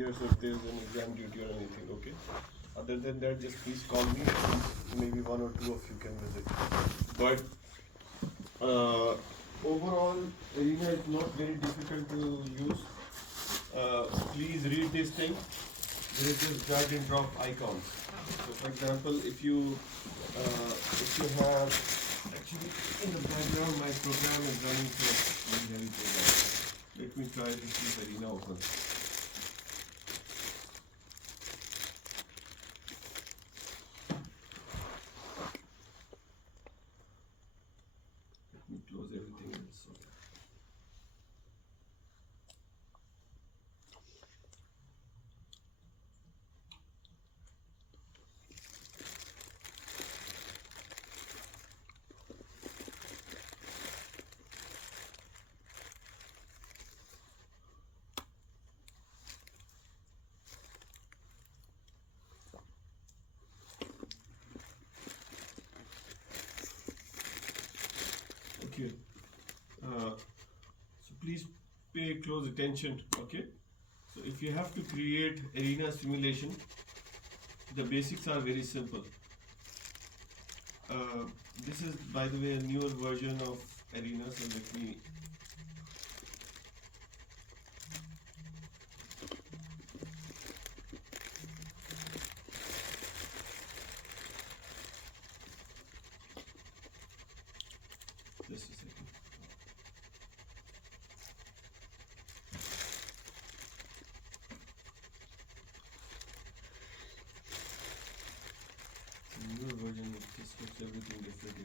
there, so if there's an exam duty or anything, okay? Other than that, just please call me. Maybe one or two of you can visit. But overall, Arena is not very difficult to use. Please read this thing. There is this drag and drop icon. So, for example, if you have actually in the background, my program is running for a very program. Let me try this with Arena open. Let me close everything else. Okay. So please pay close attention. Okay. So if you have to create Arena simulation, the basics are very simple. This is, by the way, a newer version of Arena. So let me. Just a second. Newer version, it just looks everything differently.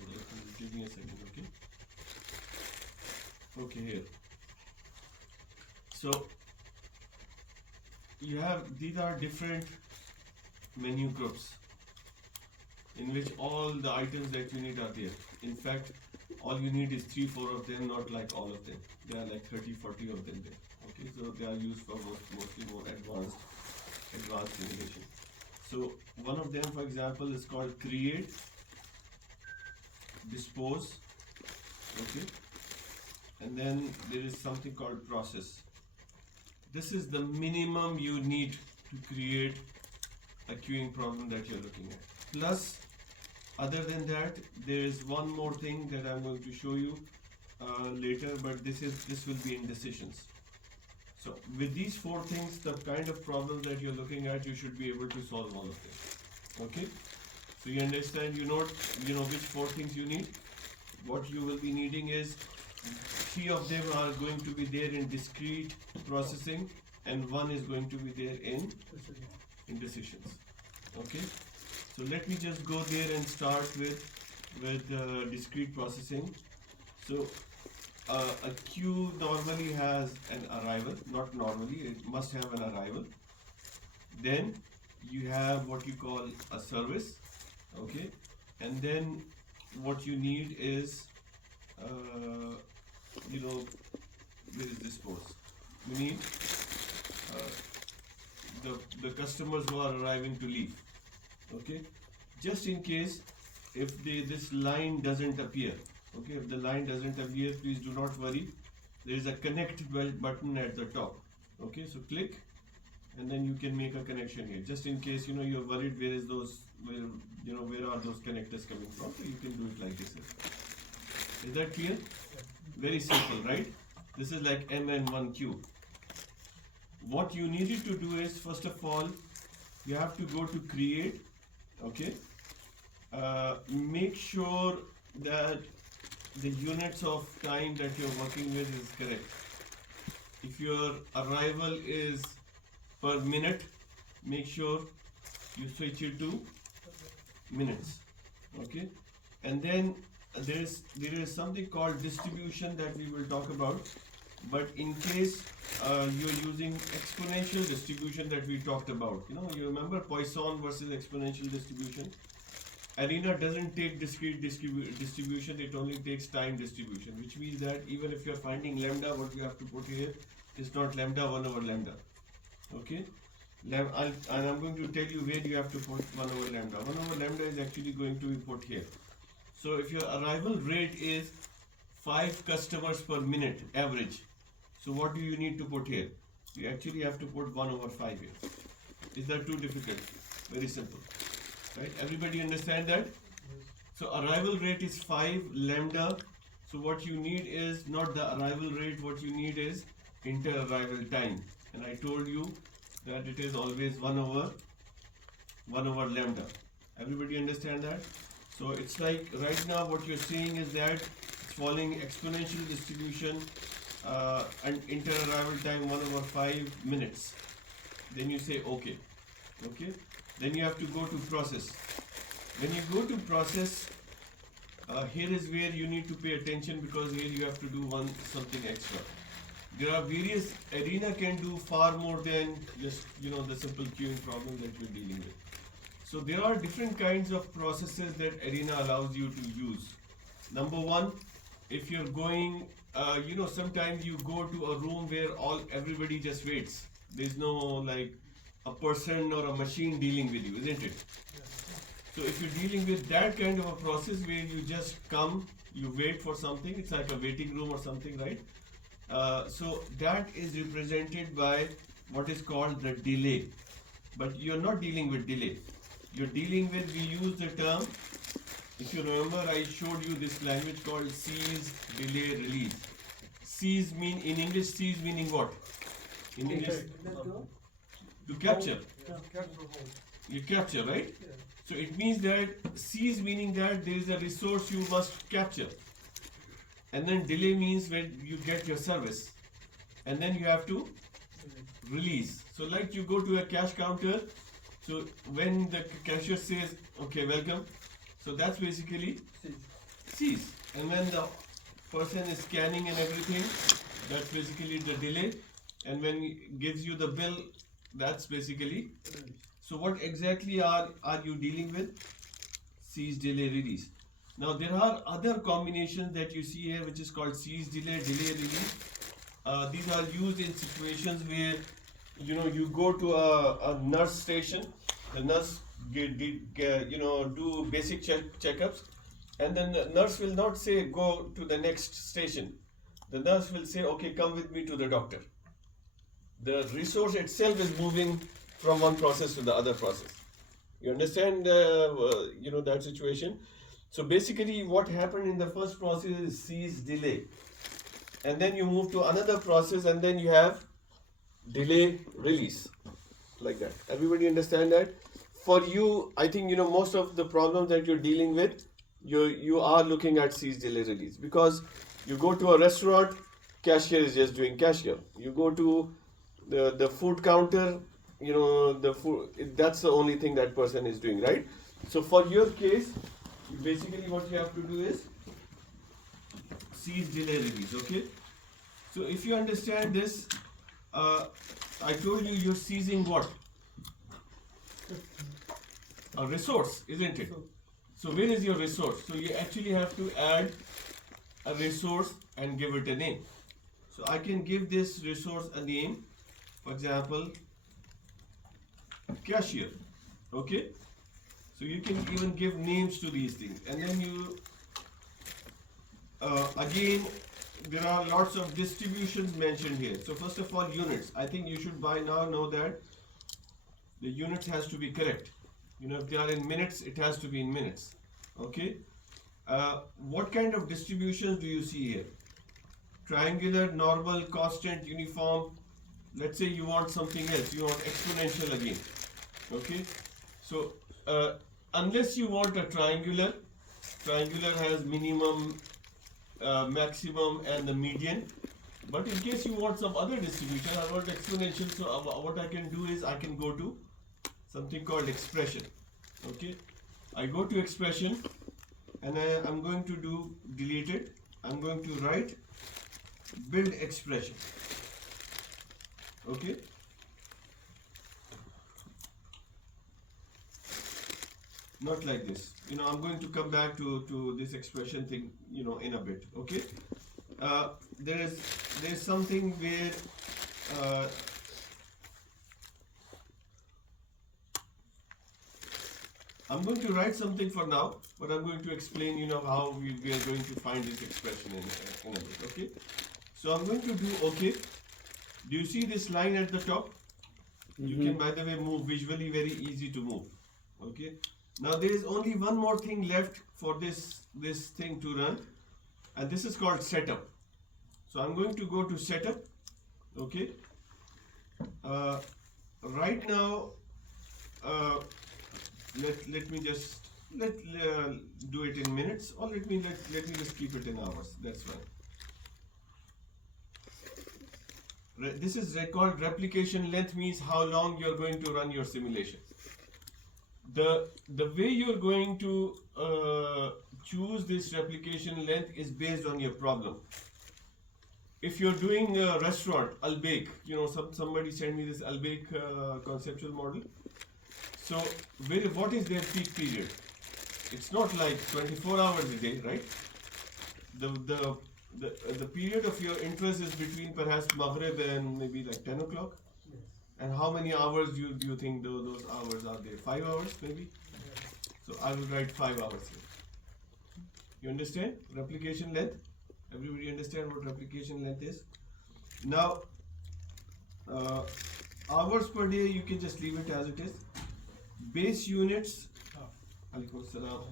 Give me a second, okay? Okay, here. So you have, these are different menu groups in which all the items that you need are there. In fact, all you need is 3-4 of them, not like all of them. There are like 30-40 of them there. Okay, so they are used for mostly more advanced simulation. So one of them, for example, is called create, dispose, okay, and then there is something called process. This is the minimum you need to create a queuing problem that you're looking at. Plus, other than that, there is one more thing that I'm going to show you later, but this will be in decisions. So with these 4 things, the kind of problems that you're looking at, you should be able to solve all of them. Okay? So you understand, you know which 4 things you need. What you will be needing is 3 of them are going to be there in discrete processing, and 1 is going to be there in decisions. Okay? So let me just go there and start with discrete processing. So a queue normally has an arrival, not normally, it must have an arrival. Then you have what you call a service, okay, and then what you need is, where is this pose? You need the customers who are arriving to leave, okay. Just in case if this line doesn't appear. Okay, if the line doesn't appear, please do not worry. There is a connect button at the top. Okay, so click, and then you can make a connection here. Just in case you're worried where are those connectors coming from, so you can do it like this. Is that clear? Very simple, right? This is like MN1Q. What you needed to do is, first of all, you have to go to create. Okay, make sure that the units of time that you're working with is correct. If your arrival is per minute, make sure you switch it to minutes. Okay, and then there is something called distribution that we will talk about. But in case you're using exponential distribution that we talked about, you remember Poisson versus exponential distribution. Arena doesn't take discrete distribution, it only takes time distribution, which means that even if you're finding lambda, what you have to put here is not lambda 1 over lambda. Okay? And I'm going to tell you where you have to put 1 over lambda. 1 over lambda is actually going to be put here. So if your arrival rate is 5 customers per minute average, so what do you need to put here? You actually have to put 1 over 5 here. Is that too difficult? Very simple. Right? Everybody understand that? So arrival rate is 5 lambda. So what you need is not the arrival rate, what you need is inter-arrival time. And I told you that it is always 1 over lambda. Everybody understand that? So it's like right now what you're seeing is that it's following exponential distribution and inter-arrival time 1 over 5 minutes. Then you say okay. Then you have to go to process. When you go to process, here is where you need to pay attention, because here you have to do something extra. There are various, Arena can do far more than just the simple queuing problem that you're dealing with. So there are different kinds of processes that Arena allows you to use. Number one, if you're going, sometimes you go to a room where everybody just waits. There's no like a person or a machine dealing with you, isn't it? So if you're dealing with that kind of a process where you just come, you wait for something, it's like a waiting room or something, right? So that is represented by what is called the delay. But you're not dealing with delay. You're dealing with, we use the term, if you remember, I showed you this language called seize, delay, release. Seize mean, in English, seize meaning what? In English, to capture. You capture, right? So it means that seize meaning that there is a resource you must capture. And then delay means when you get your service. And then you have to release. So like you go to a cash counter, so when the cashier says, okay, welcome, so that's basically seize. And when the person is scanning and everything, that's basically the delay. And when he gives you the bill, that's basically. So what exactly are you dealing with? Seize, delay, release. Now there are other combinations that you see here, which is called seize, delay, release. These are used in situations where you go to a nurse station. The nurse do basic checkups, and then the nurse will not say go to the next station. The nurse will say, okay, come with me to the doctor. The resource itself is moving from one process to the other process. You understand that situation? So basically what happened in the first process is seize, delay, and then you move to another process, and then you have delay, release, like that. Everybody understand that? For you, I think most of the problems that you're dealing with, you are looking at seize, delay, release, because you go to a restaurant, cashier is just doing cashier. You go to the food counter, the food, that's the only thing that person is doing, right? So for your case, basically what you have to do is seize, delay, release. Okay, so if you understand this, I told you you're seizing what? A resource, isn't it? So where is your resource? So you actually have to add a resource and give it a name. So I can give this resource a name, for example, cashier. Okay, so you can even give names to these things, and then you again there are lots of distributions mentioned here. So first of all, units. I think you should by now know that the units has to be correct. If they are in minutes, it has to be in minutes. Okay, what kind of distributions do you see here? Triangular, normal, constant, uniform. Let's say you want something else, you want exponential again. Okay, so unless you want a triangular has minimum, maximum and the median. But in case you want some other distribution, I want exponential, so what I can do is I can go to something called expression. Okay, I go to expression, and I'm going to do deleted. I'm going to write build expression. Okay, not like this. I'm going to come back to this expression thing in a bit. Okay, there's something where I'm going to write something for now, but I'm going to explain how we are going to find this expression in a bit. Okay, so I'm going to do okay. Do you see this line at the top? You can, by the way, move visually, very easy to move. Okay. Now there is only one more thing left for this thing to run, and this is called setup. So I'm going to go to setup. Okay. Right now, let me just do it in minutes, or let me just keep it in hours. That's fine. This is called replication length, means how long you're going to run your simulation. The way you're going to choose this replication length is based on your problem. If you're doing a restaurant, Al-Baik, somebody sent me this Al-Baik conceptual model. So what is their peak period? It's not like 24 hours a day, right? The period of your interest is between perhaps Maghrib and maybe like 10 o'clock. Yes. And how many hours do you think those hours are there? 5 hours maybe? Yes. So I will write 5 hours here. You understand? Replication length? Everybody understand what replication length is? Now, hours per day, you can just leave it as it is. Base units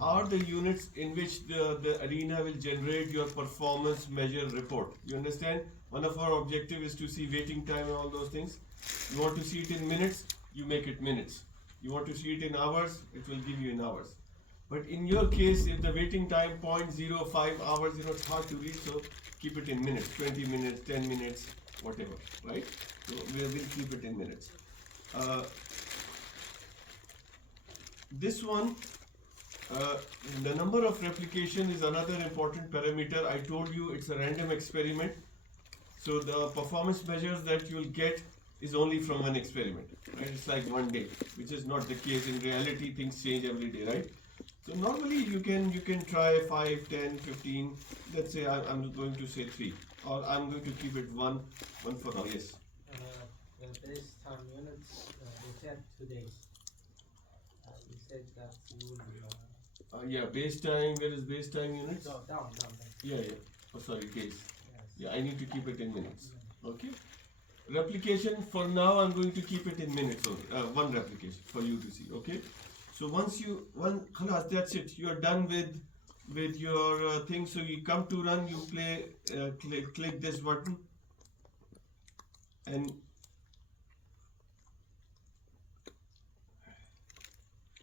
are the units in which the arena will generate your performance measure report. You understand? One of our objective is to see waiting time and all those things. You want to see it in minutes, you make it minutes. You want to see it in hours, it will give you in hours. But in your case, if the waiting time 0.05 hours, it's hard to read, so keep it in minutes, 20 minutes, 10 minutes, whatever, right? So we'll keep it in minutes. This one, the number of replication is another important parameter. I told you it's a random experiment. So the performance measures that you'll get is only from one experiment, right? It's like one day, which is not the case. In reality, things change every day, right? So normally you can try 5, 10, 15. Let's say I'm going to say 3, or I'm going to keep it one for now. Yes. The base time units, you said 2 days. You said that you will. Yeah, base time. Where is base time units? No, down. Yeah. Oh, sorry, days. Yes. Yeah, I need to keep it in minutes. Okay. Replication, for now I'm going to keep it in minutes only. One replication for you to see. Okay. So khalas, that's it. You're done with your thing. So you come to run. You click this button, and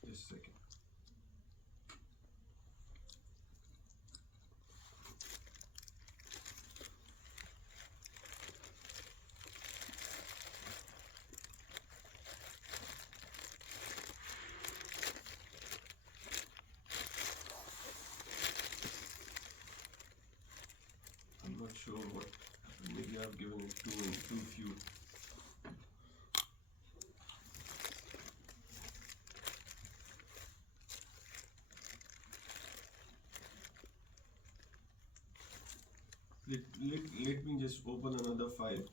just a second. I'm not sure what. Maybe I've given it too few. Let me just open another file.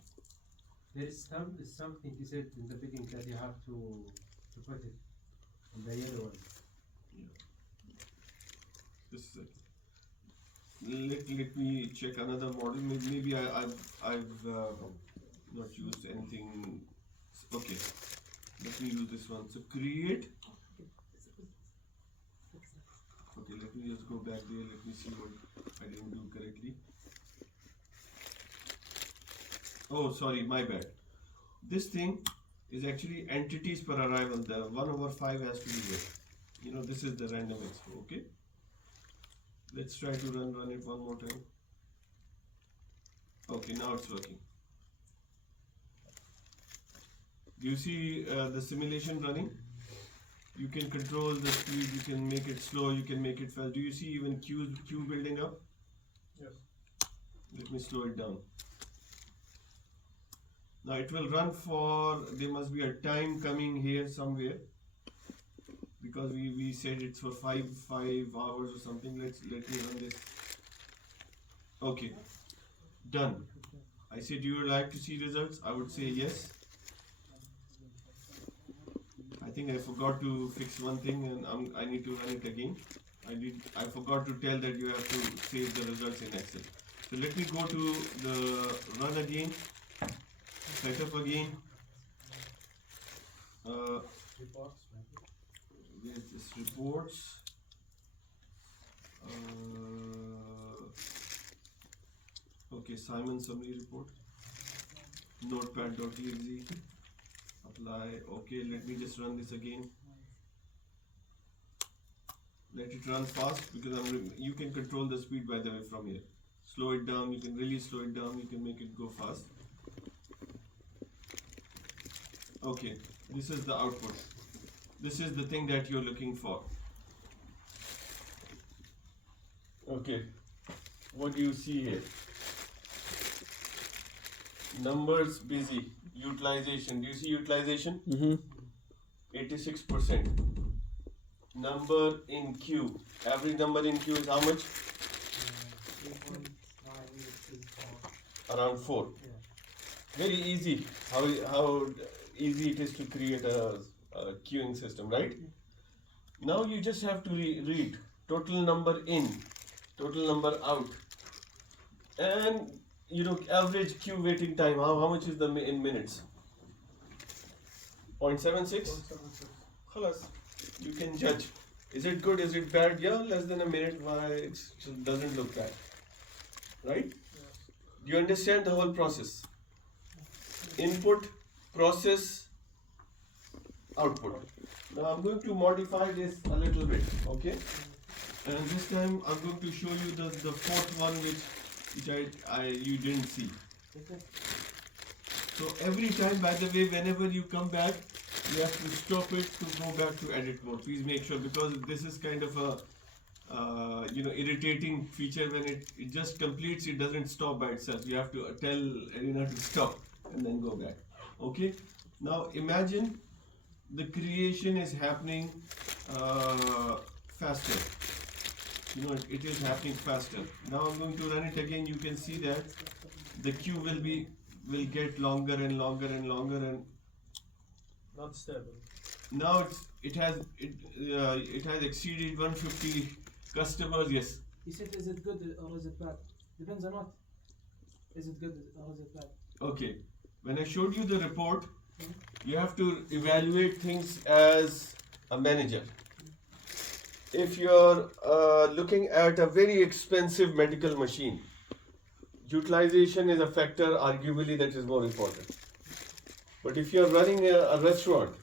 There is something you said in the beginning that you have to put it in the yellow one. Just a second. Let me check another model. Maybe I've not used anything. Okay, let me use this one. So create. Okay, let me just go back there. Let me see what I didn't do correctly. Oh, sorry, my bad. This thing is actually entities per arrival. The 1/5 has to be there. This is the random expo. Okay. Let's try to run it one more time. Okay, now it's working. Do you see the simulation running? You can control the speed. You can make it slow. You can make it fast. Do you see even queue building up? Yes. Let me slow it down. Now it will run for, there must be a time coming here somewhere, because we said it's for 5 hours or something. Let me run this. Okay, done. I said, do you like to see results? I would say yes. I think I forgot to fix one thing, and I need to run it again. I forgot to tell that you have to save the results in Excel. So let me go to the run again. setup again. Reports, maybe. Where's this reports? Okay, Simon summary report. Notepad.exe. Apply. Okay, let me just run this again. Let it run fast because you can control the speed by the way from here. Slow it down. You can really slow it down. You can make it go fast. Okay, this is the output. This is the thing that you're looking for. Okay, what do you see here? Numbers busy. Utilization. Do you see utilization? 86%. Number in queue. Average number in queue is how much? 3.9 Around 4. Yeah. Very easy. How easy it is to create a queuing system, right? Now you just have to read total number in, total number out, and average queue waiting time. How much is the in minutes? 0.76. Khalas. You can judge. Is it good? Is it bad? Yeah, less than a minute. Why it doesn't look bad, right? Do you understand the whole process? Input, process, output. Now I'm going to modify this a little bit, okay? And this time I'm going to show you the fourth one which you didn't see. Okay. So every time, by the way, whenever you come back, you have to stop it to go back to edit mode. Please make sure, because this is kind of a irritating feature. When it just completes, it doesn't stop by itself. You have to tell Arena to stop and then go back. Okay. Now imagine the creation is happening faster. It is happening faster. Now I'm going to run it again. You can see that the queue will get longer and longer and longer and not stable. now it has exceeded 150 customers. Yes. He said, is it good or is it bad? Depends on what. Is it good or is it bad? Okay. When I showed you the report, you have to evaluate things as a manager. If you're looking at a very expensive medical machine, utilization is a factor, arguably that is more important. But if you're running a restaurant,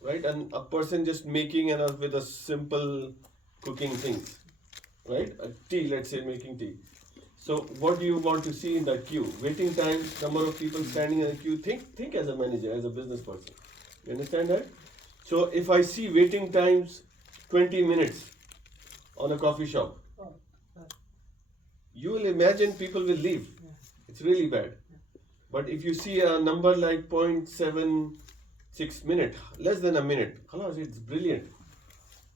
right, and a person just making with a simple cooking things, right, a tea, let's say making tea. So what do you want to see in that queue? Waiting times, number of people standing in the queue. Think as a manager, as a business person. You understand that? So if I see waiting times 20 minutes on a coffee shop, you will imagine people will leave. It's really bad. But if you see a number like 0.76 minute, less than a minute, it's brilliant,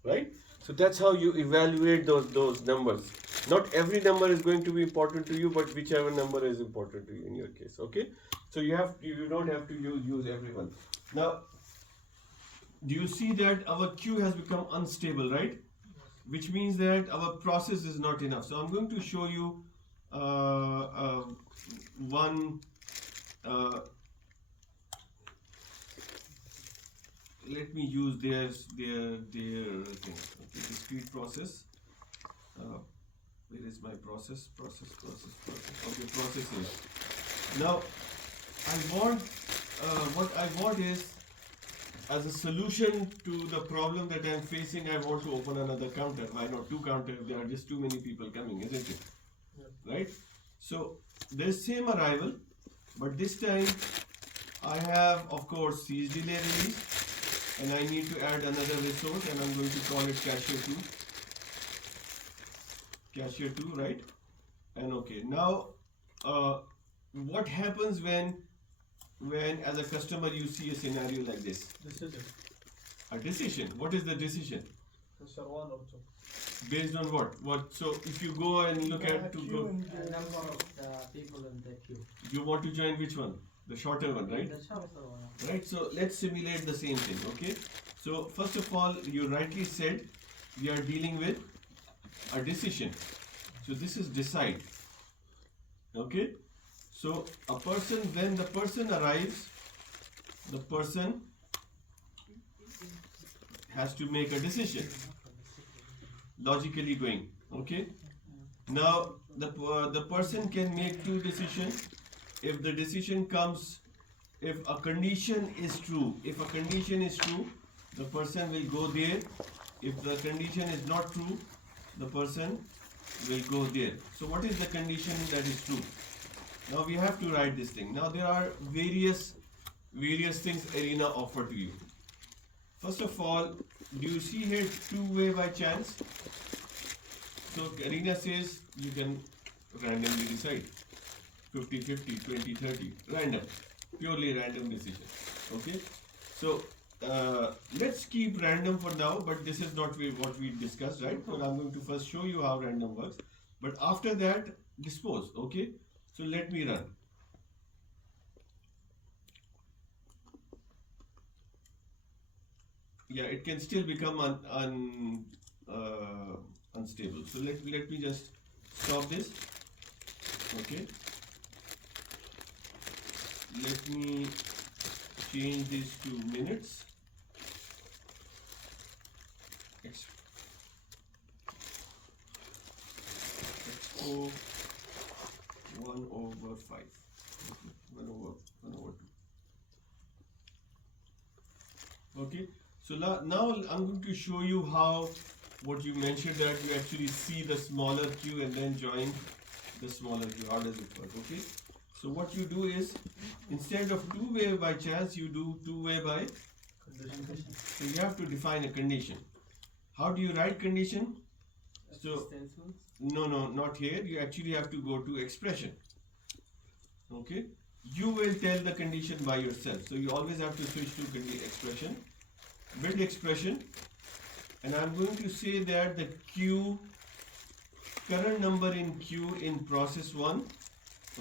right? So that's how you evaluate those numbers. Not every number is going to be important to you, but whichever number is important to you in your case, okay? So you don't have to use everyone. Now, do you see that our queue has become unstable, right? Which means that our process is not enough. So I'm going to show you one. Let me use their thing. Okay, discrete process. Where is my process? Process. Okay, process here. Now, what I want is, as a solution to the problem that I'm facing, I want to open another counter. Why not 2 counters? There are just too many people coming, isn't it? Yeah. Right? So there's same arrival, but this time I have, of course, siege delay release, and I need to add another resource, and I'm going to call it cashier 2. Cashier 2, right? And okay, now what happens when as a customer you see a scenario like this? Decision. A decision. What is the decision? Answer 1 or 2. Based on what? So if you go and look at to go, Number of the people in the queue. you want to join which one? The shorter one, right? The shorter one. Right. So let's simulate the same thing. Okay. So first of all, you rightly said we are dealing with a decision. So this is decide. Okay. So when the person arrives, the person has to make a decision, logically going. Okay. Now the person can make two decisions. If the decision comes, if a condition is true, the person will go there. If the condition is not true, the person will go there. So what is the condition that is true? Now we have to write this thing. Now there are various things Arena offer to you. First of all, do you see here two-way by chance? So Arena says you can randomly decide 50-50, 20-30, random, purely random decision. Okay, so let's keep random for now, but this is not what we discussed, right? So I'm going to first show you how random works, but after that dispose. Okay, so let me run. Yeah, it can still become unstable. So let me just stop this. Okay, let me change this to minutes. Expo 1/5. 1/2. Okay. So now I'm going to show you how what you mentioned, that you actually see the smaller queue and then join the smaller queue. How does it work? Okay. So what you do is, instead of two-way by chance, you do two-way by Condition. So you have to define a condition. How do you write condition? So no, not here. You actually have to go to expression. Okay. You will tell the condition by yourself. So you always have to switch to expression. Build expression, and I'm going to say that the queue, current number in queue in process 1,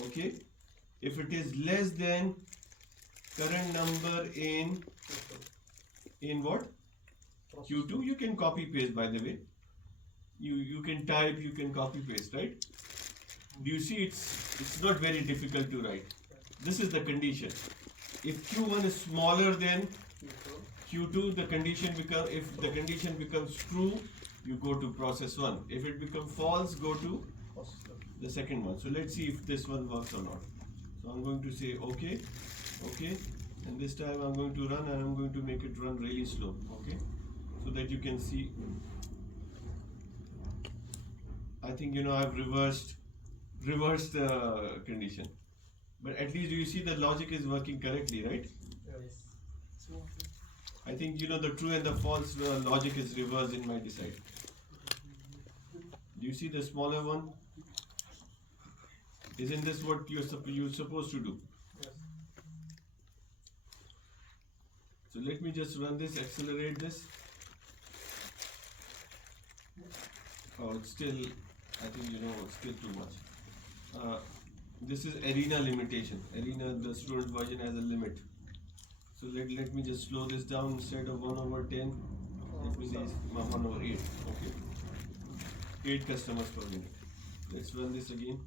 okay, if it is less than current number in what? Q2, you can copy paste, by the way. You can type, you can copy paste, right? Do you see it's not very difficult to write. This is the condition. If Q1 is smaller than Q2, the condition if the condition becomes true, you go to process 1. If it becomes false, go to the second one. So let's see if this one works or not. So I'm going to say okay, and this time I'm going to run, and I'm going to make it run really slow, okay, so that you can see. I think I've reversed the condition, but at least you see the logic is working correctly, right? Yes. I think the true and the false logic is reversed in my decide. Do you see the smaller one? Isn't this what you're supposed to do? Yes. So let me just run this, accelerate this. Oh, it's still, I think it's still too much. This is Arena limitation. Arena, the student version, has a limit. So let me just slow this down. Instead of 1/10, let me say 1/8. Okay, 8 customers per minute. Let's run this again.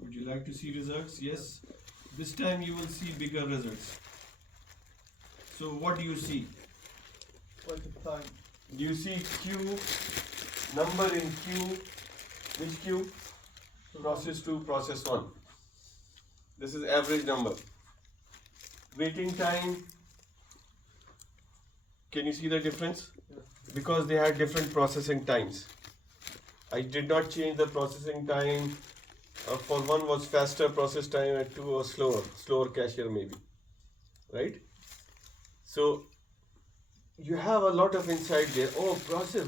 Would you like to see results? Yes. This time you will see bigger results. So what do you see? Wait of time. Do you see queue, number in queue, which queue? Process 2, process 1. This is average number. Waiting time, can you see the difference? Yes. Because they had different processing times. I did not change the processing time. For one was faster process time, and 2 was slower cashier maybe, right? So you have a lot of insight there. Oh,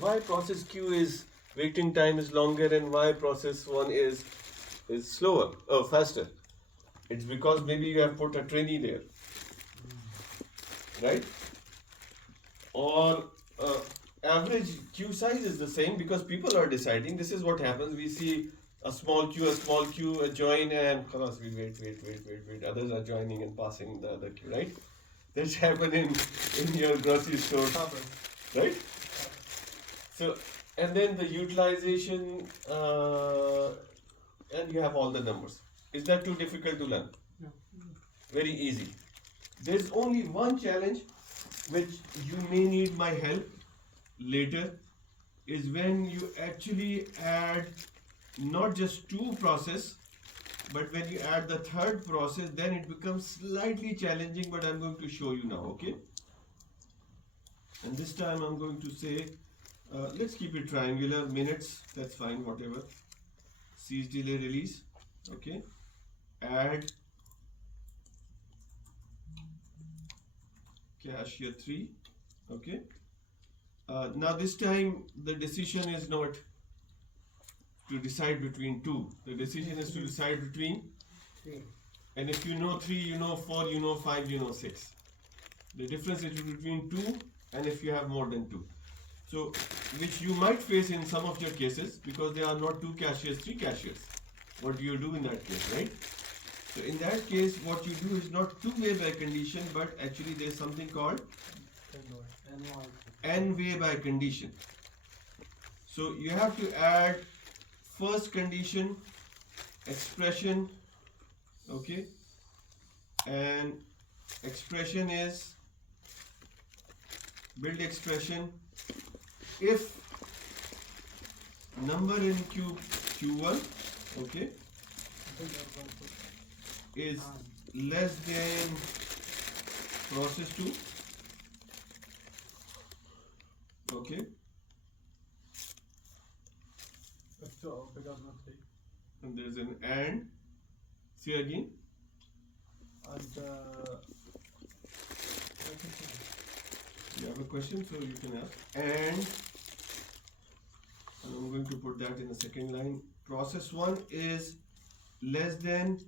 why process Q is waiting time is longer and why process 1 is slower or faster. It's because maybe you have put a trainee there, right? Or average queue size is the same because people are deciding. This is what happens. We see a small queue, a join, and we wait. Others are joining and passing the other queue, right? That's happening in your grocery store, Cover. right? So, and then the utilization, and you have all the numbers. Is that too difficult to learn? No. Very easy. There's only one challenge which you may need my help later, is when you actually add not just two process, but when you add the third process, then it becomes slightly challenging, but I'm going to show you now, okay? And this time I'm going to say, let's keep it triangular, minutes, that's fine, whatever. Cease, delay, release, okay? Add cashier 3, okay? Now this time the decision is not to decide between two. The decision is to decide between, 3. and if you know 3, you know 4, you know 5, you know 6. The difference is between 2 and if you have more than 2. So, which you might face in some of your cases because there are not 2 cashiers, 3 cashiers. What do you do in that case, right? So in that case, what you do is not two-way by condition, but actually there is something called n-way by condition. So you have to add first condition, expression, okay, and expression is build expression if number in cube q1, okay, is less than process 2, okay, and there's an and, say again, And you have a question, so you can ask, and I'm going to put that in the second line, process 1 is less than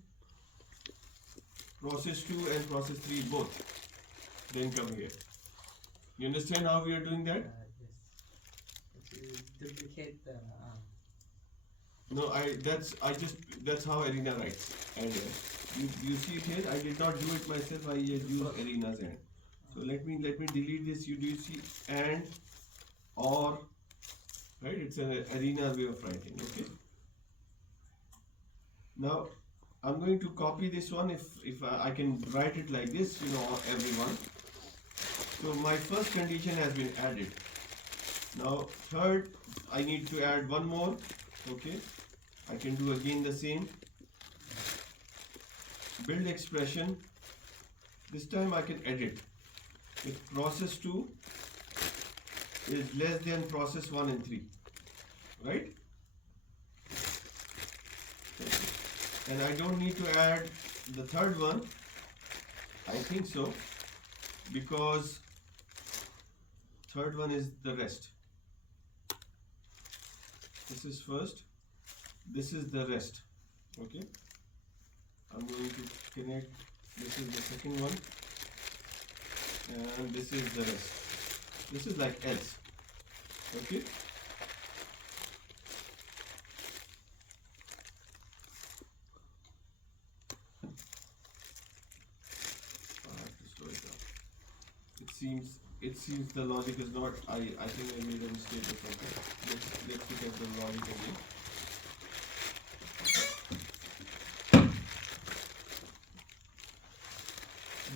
process 2 and process 3 both, then come here. You understand how we are doing that? Yes. If you duplicate the No, that's how Arena writes. And you see it here. I did not do it myself. I just use Arena's and. So let me delete this. You do see and or, right? It's an Arena way of writing. Okay. Now I'm going to copy this one. If I can write it like this, you know, everyone. So my first condition has been added. Now third, I need to add one more. Okay, I can do again the same. Build expression. This time I can edit. If process 2 is less than process 1 and 3, right? And I don't need to add the third one. I think so, because third one is the rest. This is first, this is the rest. Okay, I'm going to connect. This is the second one, and this is the rest. This is like else. Okay. I have to slow it down. It seems the logic is not. I think I made a mistake or something. Let's look at the logic again.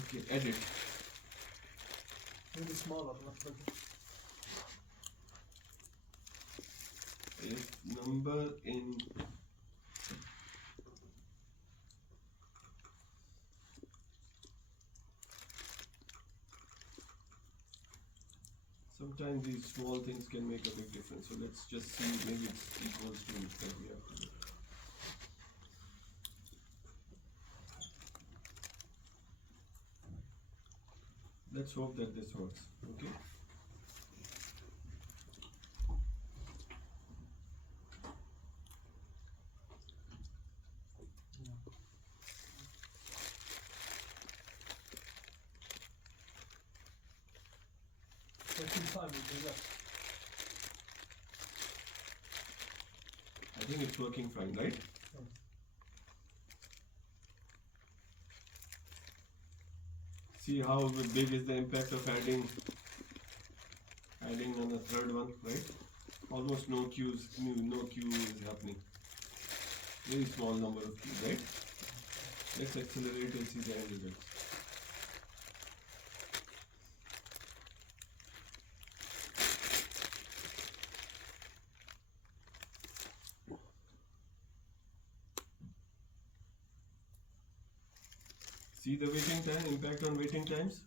Okay, edit. maybe smaller, not bigger. If number in sometimes these small things can make a big difference. So let's just see, maybe it's equals to that we have to do. Let's hope that this works. Okay. Time will do that. I think it's working fine, right? see how big is the impact of adding on the third one, right? Almost no queues, no queue is happening. Very small number of queues, right? Let's accelerate and see the end results. See the waiting time, impact on waiting times,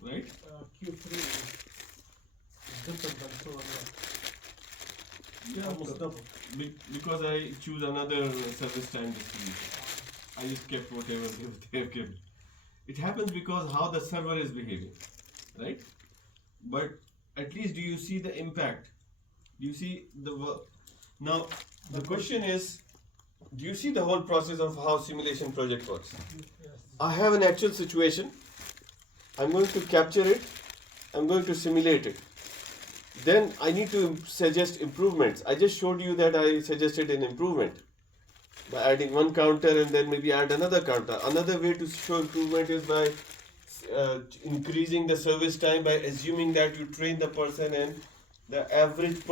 right? Q3 is different than 2 and 1. Yeah, Almost double. because I choose another service time distribution. I just kept whatever they have given. It happens because how the server is behaving, right? But at least do you see the impact? Do you see the work? Now, the question is, do you see the whole process of how simulation project works? Yes. I have an actual situation. I'm going to capture it. I'm going to simulate it. Then I need to suggest improvements. I just showed you that I suggested an improvement by adding one counter and then maybe add another counter. Another way to show improvement is by increasing the service time by assuming that you train the person and the average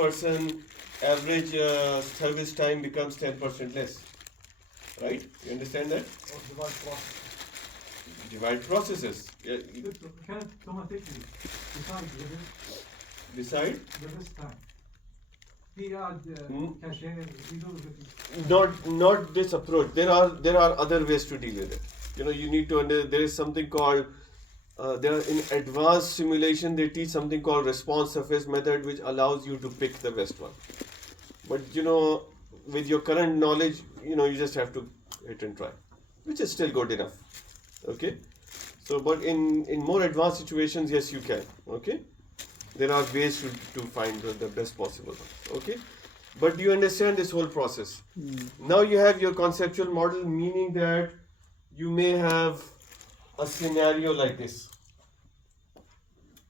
service time becomes 10% less. Right? You understand that? Or divide process. Divide processes. Yeah, You can automatically decide. the best time. He add caching, he do everything. Not this approach. There are other ways to deal with it. You need to there is something called in advanced simulation they teach something called response surface method, which allows you to pick the best one. But with your current knowledge, you just have to hit and try, which is still good enough. Okay. So, but in more advanced situations, yes, you can. Okay. There are ways to find the best possible ones. Okay. But do you understand this whole process? Now you have your conceptual model, meaning that you may have a scenario like this.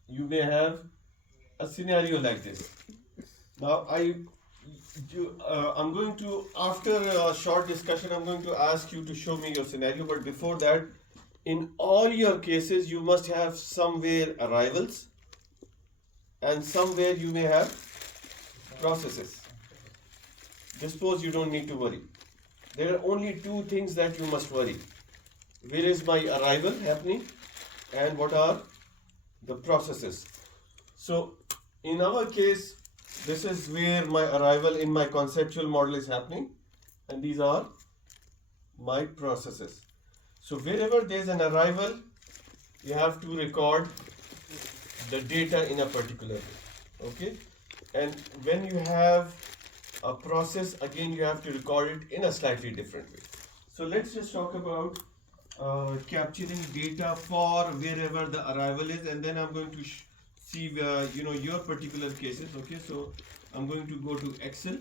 You may have a scenario like this. Now I'm going to, after a short discussion, I'm going to ask you to show me your scenario. But before that, in all your cases, you must have somewhere arrivals and somewhere you may have processes. Suppose you don't need to worry. There are only two things that you must worry. Where is my arrival happening and what are the processes? So in our case, this is where my arrival in my conceptual model is happening, and these are my processes. So wherever there is an arrival, you have to record the data in a particular way. Okay? And when you have a process, again you have to record it in a slightly different way. So let's just talk about capturing data for wherever the arrival is, and then I'm going to see your particular cases. Okay, so I'm going to go to Excel.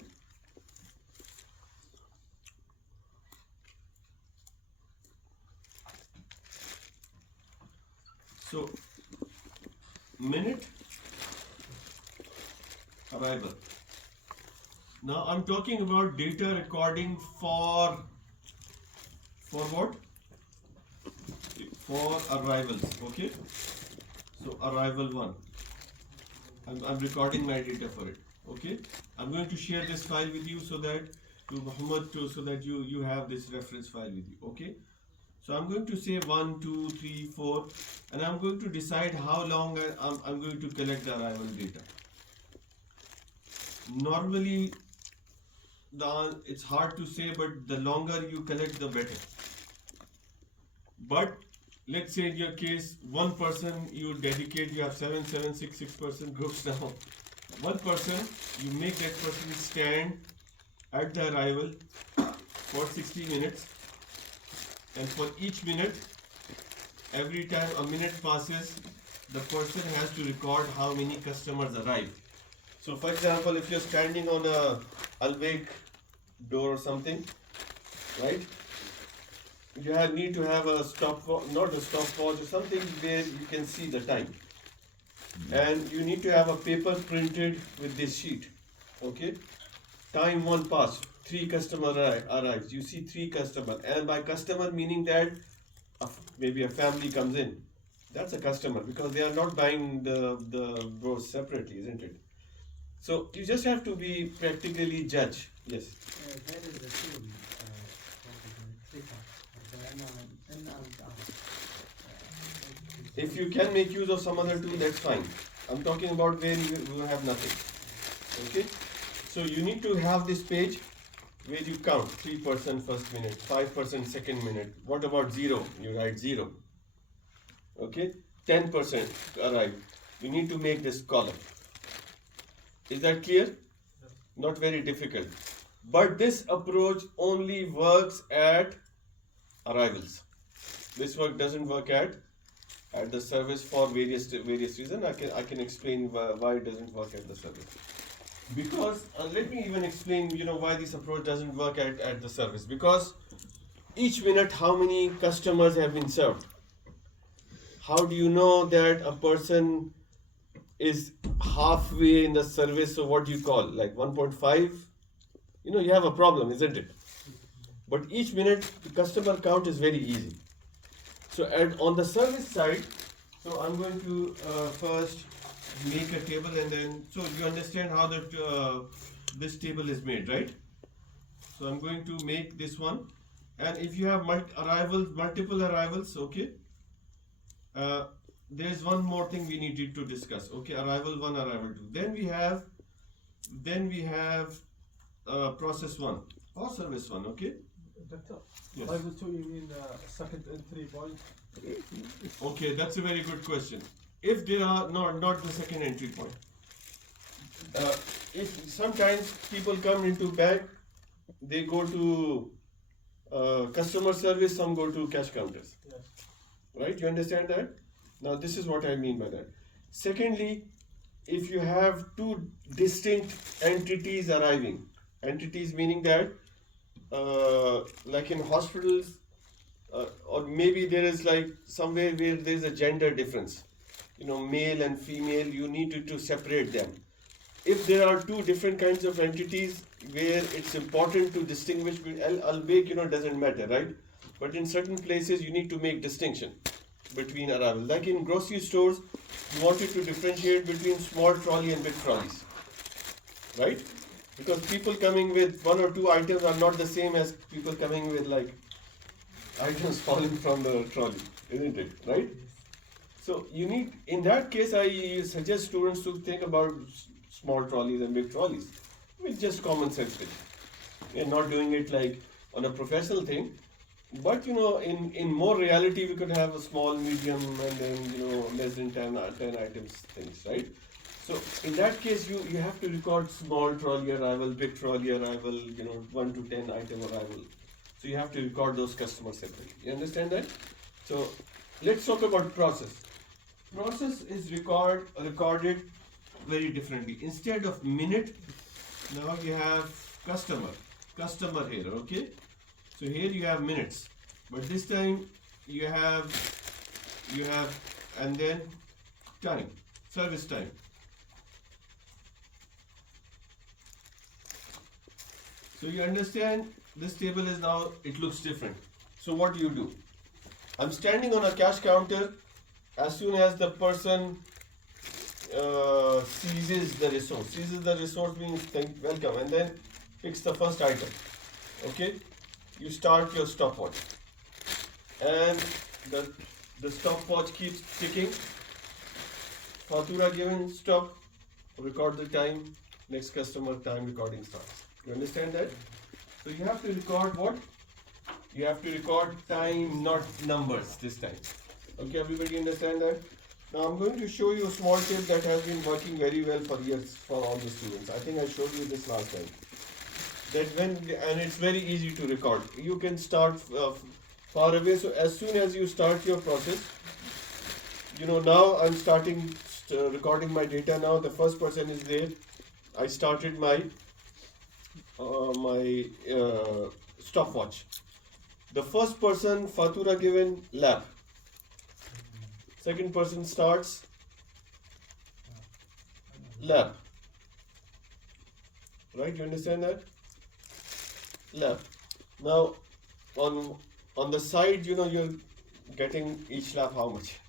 So minute arrival. Now I'm talking about data recording for what? For arrivals. Okay, so arrival 1. I'm recording my data for it. Okay, I'm going to share this file with you so that so that you have this reference file with you. Okay, so I'm going to say 1, 2, 3, 4, and I'm going to decide how long I'm going to collect the arrival data. Normally, it's hard to say, but the longer you collect, the better. But let's say in your case, one person you dedicate, you have 6 groups now. One person, you make that person stand at the arrival for 60 minutes, and for each minute, every time a minute passes, the person has to record how many customers arrived. So for example, if you're standing on a Alveg door or something, right? You need to have a not a stopwatch, or something where you can see the time. And you need to have a paper printed with this sheet. Okay? Time 1 passed, 3 customers arrives. You see 3 customers. And by customer meaning that maybe a family comes in. That's a customer because they are not buying the bros separately, isn't it? So you just have to be practically judge. Yes. There is a tool called Clipper, and If you can make use of some other tool, that's fine. I'm talking about where you have nothing. Okay? So you need to have this page where you count 3% first minute, 5% second minute. What about 0? You write 0. Okay? 10% arrive. You need to make this column. Is that clear? Not very difficult. But this approach only works at arrivals. This work doesn't work at the service for various reasons. I can explain why it doesn't work at the service. Because let me even explain why this approach doesn't work at the service. Because each minute how many customers have been served? How do you know that a person is halfway in the service? So what do you call, like 1.5? You have a problem, isn't it? But each minute the customer count is very easy. So on the service side, so I'm going to first make a table, and then so you understand how this table is made, right? So I'm going to make this one, and if you have multiple arrivals, okay. There is one more thing we needed to discuss. Okay, arrival 1, arrival 2. Then we have process 1 or service 1. Okay. Doctor, Yes. arrival 2, you mean second entry point? Okay, that's a very good question. If they are not the second entry point, if sometimes people come into bank, they go to customer service, some go to cash counters. Yes. Right? You understand that? Now this is what I mean by that. Secondly, if you have two distinct entities arriving, entities meaning that like in hospitals, or maybe there is like somewhere where there is a gender difference, male and female, you need to separate them. If there are two different kinds of entities where it's important to distinguish, albeit doesn't matter, right? But in certain places you need to make distinction between arrivals. Like in grocery stores, you wanted to differentiate between small trolley and big trolleys, right? Because people coming with 1 or 2 items are not the same as people coming with like items falling from the trolley, isn't it? Right? So you need, in that case, I suggest students to think about small trolleys and big trolleys with just common sense. We're not doing it like on a professional thing, but in more reality, we could have a small, medium, and then less than 10 items things, right? So in that case, you have to record small trolley arrival, big trolley arrival, 1 to 10 item arrival. So you have to record those customers separately. You understand that? So let's talk about process. Process is recorded very differently. Instead of minute, now you have customer here, okay? So here you have minutes, but this time you have and then time, service time. So you understand this table is now, it looks different. So what do? I'm standing on a cash counter. As soon as the person seizes the resource means welcome, and then picks the first item. Okay, you start your stopwatch, and the stopwatch keeps ticking. Fatura given, stop, record the time, next customer, time recording starts. You understand that? So you have to record what? You have to record time, not numbers this time. Okay, everybody understand that? Now I'm going to show you a small tip that has been working very well for years for all the students. I think I showed you this last time. And it's very easy to record. You can start far away. So as soon as you start your process, now I'm starting recording my data now. The first person is there. I started my stopwatch. The first person, Fatura given, lab. Second person starts, lab. Right? You understand that? Lab. Now, on the side, getting each lap how much.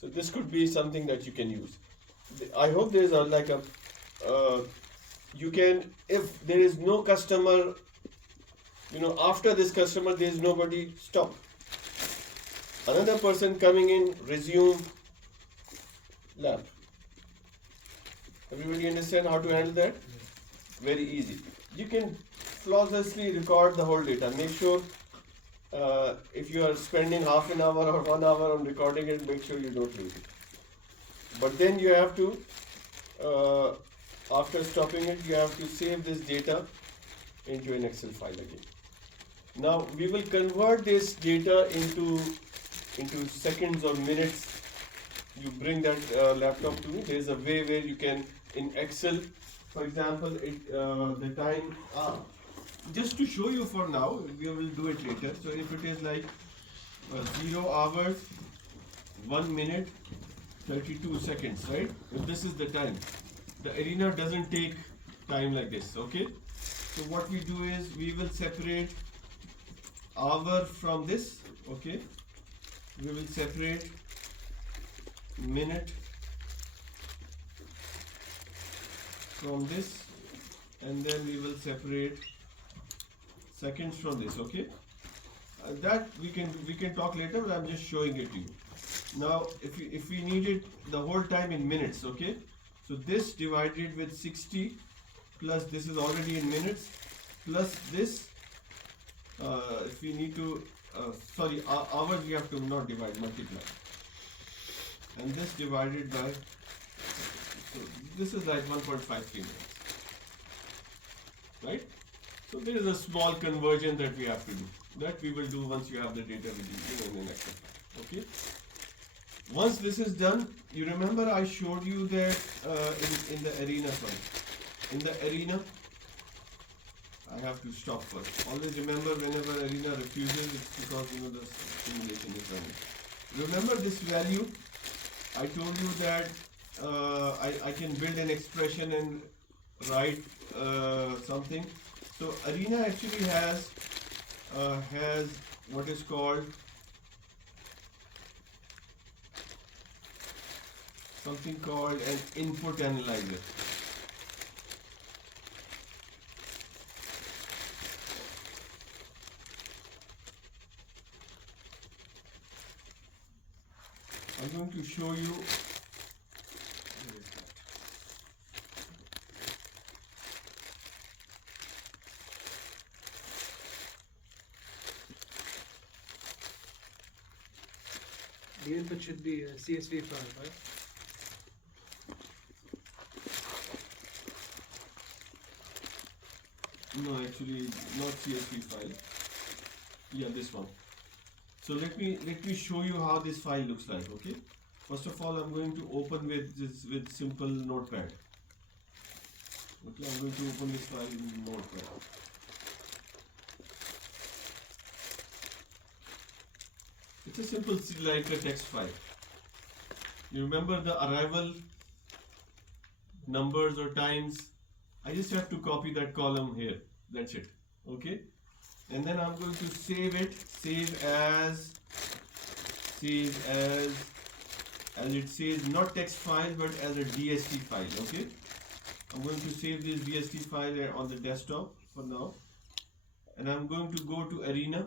So this could be something that you can use. I hope there is you can, if there is no customer, after this customer there is nobody, stop. Another person coming in, resume lap. Everybody understand how to handle that? Very easy. You can flawlessly record the whole data. Make sure if you are spending half an hour or 1 hour on recording it, make sure you don't lose it. But then you have to, after stopping it, you have to save this data into an Excel file again. Now we will convert this data into seconds or minutes. You bring that laptop to me. There is a way where you can, in Excel, for example, the time, just to show you for now, we will do it later. So if it is like 0 hours, 1 minute, 32 seconds, right? If this is the time, the Arena doesn't take time like this, okay? So what we do is, we will separate hour from this, okay? We will separate minute from this, and then we will separate seconds from this, okay? That we can talk later, but I'm just showing it to you. Now, if we need it the whole time in minutes, okay? So this divided with 60 plus this is already in minutes plus this. If we need to, hours we have to not divide, multiply. And this divided by, so this is like 1.53 minutes, right? So there is a small conversion that we have to do. That we will do once you have the data with you in an Excel file, okay? Once this is done, you remember I showed you that in the Arena file. In the Arena, I have to stop first. Always remember, whenever Arena refuses, it's because the simulation is running. Remember this value? I told you that I can build an expression and write something. So Arena actually has what is called something called an input analyzer. I'm going to show you. The input should be a CSV file, right? No, actually not CSV file. Yeah, this one. So let me show you how this file looks like, okay? First of all, I'm going to open with simple notepad. Okay, I'm going to open this file in notepad. It's a simple, like a text file. You remember the arrival numbers or times? I just have to copy that column here. That's it. Okay? And then I'm going to save it. Save as it says, not text file but as a DST file. Okay? I'm going to save this DST file on the desktop for now. And I'm going to go to Arena.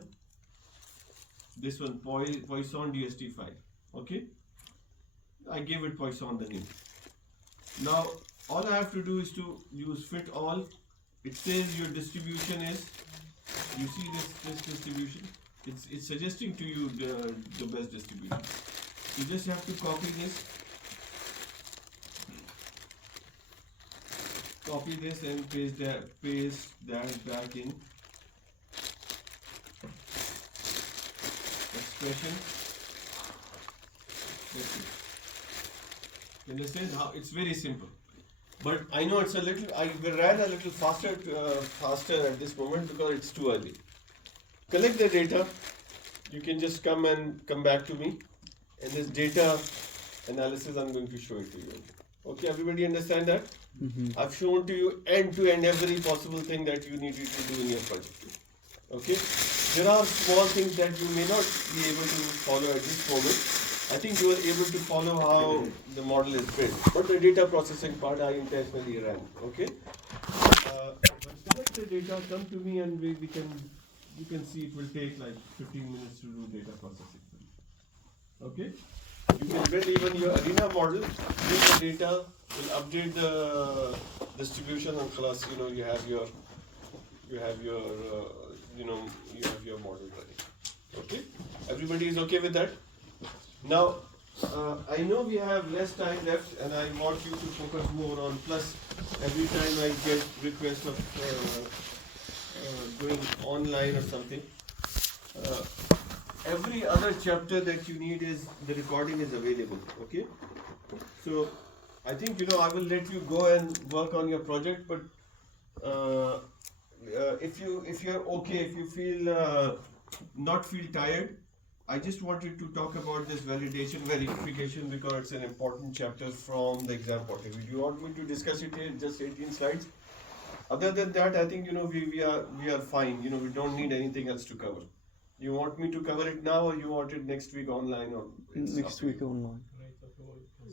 This one, Poisson DST file. Okay? I gave it Poisson the name. Now all I have to do is to use fit all. It says your distribution is, you see this distribution, it's suggesting to you the best distribution. You just have to copy this and paste that back in expression. That's it. You understand how it's very simple? But I know it's a little, I will run a little faster at this moment because it's too early. Collect the data. You can just come back to me. And this data analysis, I'm going to show it to you. Okay, everybody understand that? Mm-hmm. I've shown to you end to end every possible thing that you needed to do in your project. Okay? There are small things that you may not be able to follow at this moment. I think you are able to follow how the model is built. But the data processing part I intentionally ran. Okay. Select the data, come to me, and we can. You can see it will take like 15 minutes to do data processing. Okay. You can build even your arena model, build the data, will update the distribution, and class. You have your you have your model ready. Okay. Everybody is okay with that? Now, I know we have less time left, and I want you to focus more on. Plus, every time I get request of going online or something, every other chapter that you need is the recording is available. Okay, so I think I will let you go and work on your project, but if you're okay, if you feel not feel tired, I just wanted to talk about this validation verification because it's an important chapter from the exam point of view. Do you want me to discuss it in just 18 slides? Other than that, I think we are fine. We don't need anything else to cover. You want me to cover it now, or you want it next week online, or next week online?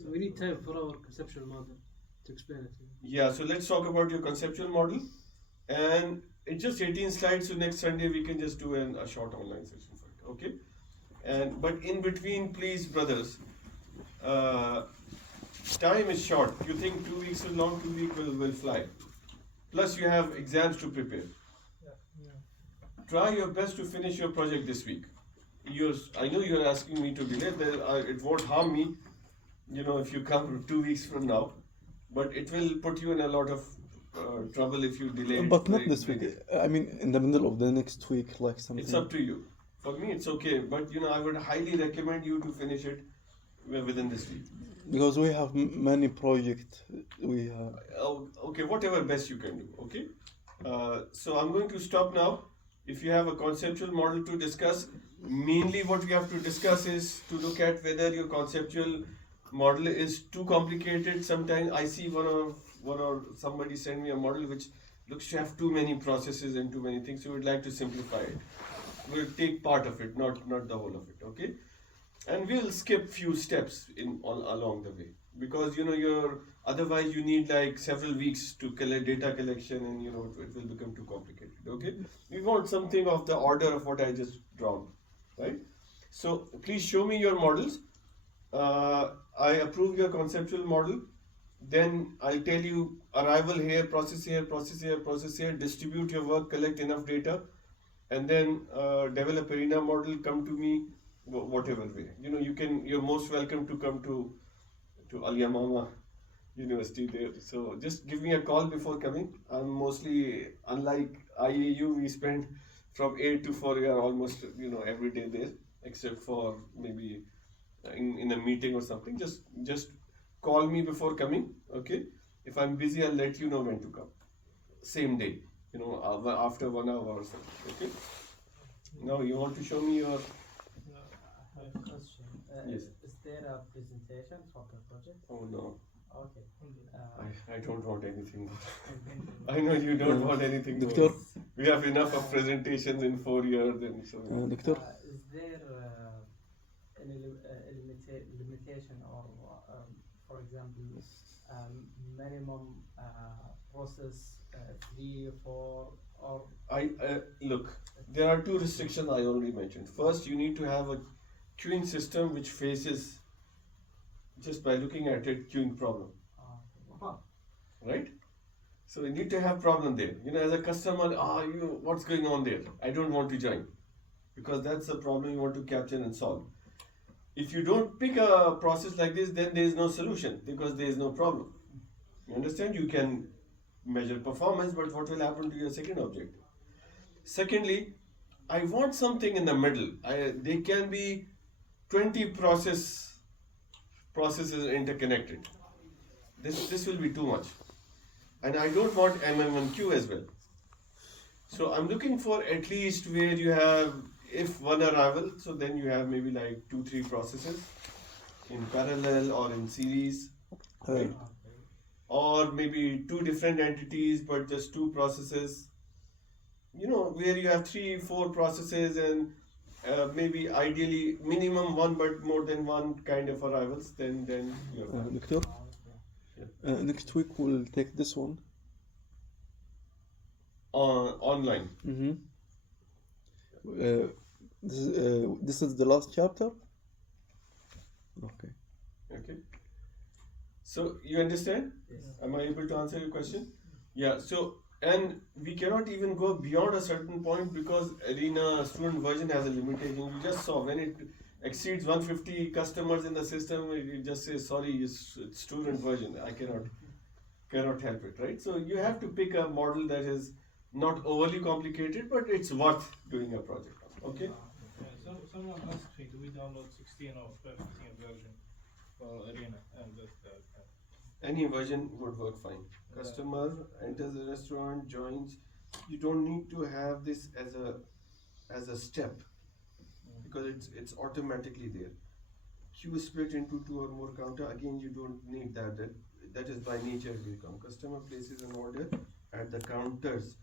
We need time for our conceptual model to explain it to you. Yeah, so let's talk about your conceptual model, and it's just 18 slides. So next Sunday we can just do a short online session for it. Okay, but in between, please, brothers, time is short. You think 2 weeks is long? 2 weeks will fly. Plus, you have exams to prepare. Try your best to finish your project this week. I know you're asking me to delay. It won't harm me, if you come 2 weeks from now. But it will put you in a lot of trouble if you delay it. But not this week. I mean, in the middle of the next week, like something. It's up to you. For me, it's okay. But I would highly recommend you to finish it within this week. Because we have many projects. We have. Okay, whatever best you can do. Okay. So I'm going to stop now. If you have a conceptual model to discuss, mainly what we have to discuss is to look at whether your conceptual model is too complicated. Sometimes I see one or somebody send me a model which looks to have too many processes and too many things. So we'd like to simplify it. We'll take part of it, not the whole of it. Okay, and we'll skip few steps along the way because otherwise you need like several weeks to collect data collection, and it will become too complicated. Okay, we want something of the order of what I just drawn, right? So please show me your models. I approve your conceptual model. Then I'll tell you arrival here, process here, process here, process here. Distribute your work, collect enough data, and then develop arena model. Come to me, whatever way. You're most welcome to come to Al Yamama University there. So just give me a call before coming. I'm mostly, unlike IAU, we spend from 8 to 4 years almost every day there, except for maybe in a meeting or something. Just call me before coming. Okay, if I'm busy, I'll let you know when to come. Same day, after 1 hour or something. Okay. Now you want to show me your. I have a question. Yes. Is there a presentation for the project? Oh no. Okay. I don't want anything more. I know you don't want anything more. Doctor? We have enough of presentations in 4 years. And so Doctor? Is there any limitation or, for example, minimum process 3, 4, or? Look, there are 2 restrictions I already mentioned. First, you need to have a queuing system which faces, just by looking at it, queuing problem. Right? So you need to have problem there. As a customer, what's going on there? I don't want to join. Because that's the problem you want to capture and solve. If you don't pick a process like this, then there is no solution because there is no problem. You understand? You can measure performance, but what will happen to your second objective? Secondly, I want something in the middle. They can be 20 processes interconnected. This will be too much. And I don't want MM1Q as well. So I'm looking for at least where you have, if one arrival, so then you have maybe like 2-3 processes in parallel or in series. Right? Or maybe 2 different entities but just 2 processes. you know, where you have 3 4 processes and maybe ideally minimum one but more than one kind of arrivals, then you're fine. Doctor, next week we'll take this one. Online. Mm-hmm. This is the last chapter. Okay. Okay. So you understand? Yes. Am I able to answer your question? Yeah. So, and we cannot even go beyond a certain point because Arena student version has a limitation. You just saw when it exceeds 150 customers in the system, it just says sorry, it's student version. I cannot help it, right? So you have to pick a model that is not overly complicated, but it's worth doing a project on. Okay. Someone asked me, do we download 16 or 15 version for Arena? And Any version would work fine. Customer enters the restaurant, joins. You don't need to have this as a step because it's automatically there. Queue split into 2 or more counter. Again, you don't need that. That is by nature will come. Customer places an order at the counters.